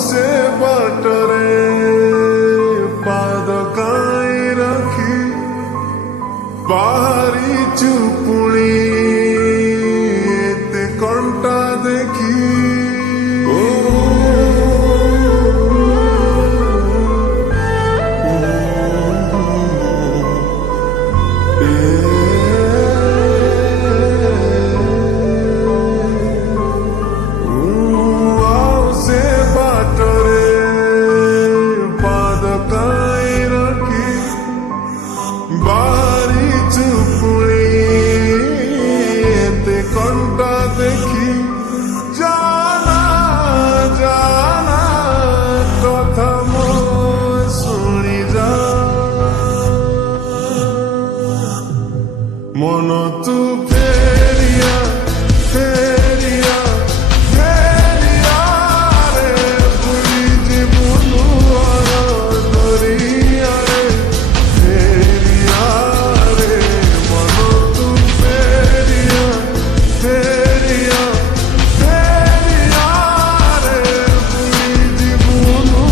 से बाटरे पाद काई रखी बाहरी चुपुणी एते कंटा देखी बारी चुपुड़ी एते कंटा देखी जाना जाना कथा मो शुणी जा मन तू फेरिया फेरिया फेरिया रे बुरी जीवनु दरिया रे फेरिया रे मन तू फेरिया फेरिया फेरिया रे बुरी जीवनु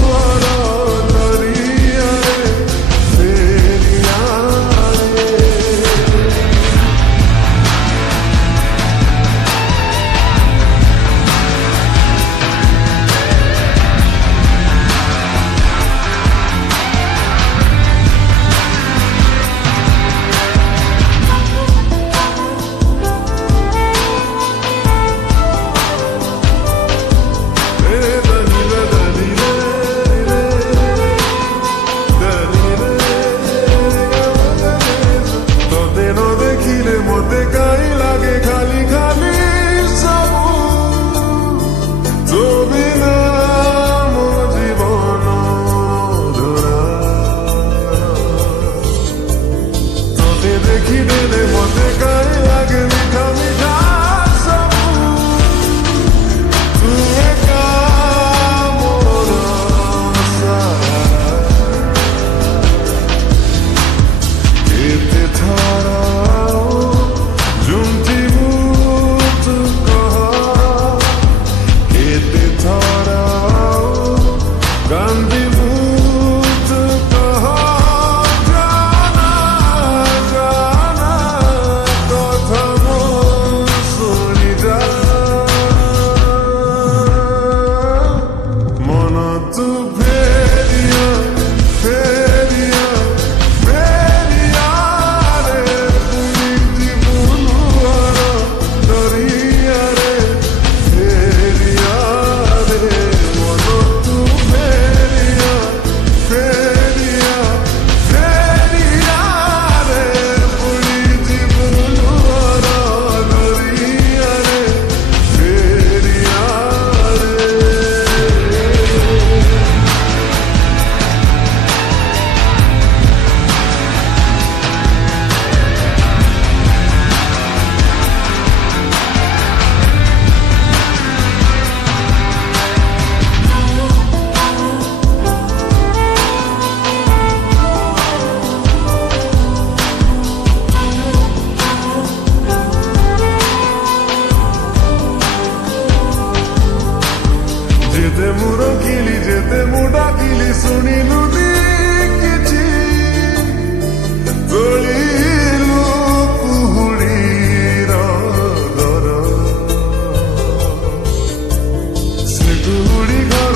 दरिया रे फेरिया रे মতে কাই লাগে খালি খালি সবু তুমি না মো জীবন ধরা তোতে দেখি দেলে মতে কাই লাগে মিঠা মিঠা সবু তুই একা মোর সারা এতে ছাড়া गांधी भूत कहा जाना जाना कथा मो शुणी जा मन तू फेरिया फेरिया फेरिया रे पुरी जीवनु दरिया रे फेरिया रे मन तू फेरिया फेरिया फेरिया रे पुरी जीवनु दरिया रे फेरिया रे যেতে মুড়ো কিলি যেতে মুডা কিলি শুনিলু কিছু গলিলু কুহুড়ির ঘর সে কুহুড়ি ঘর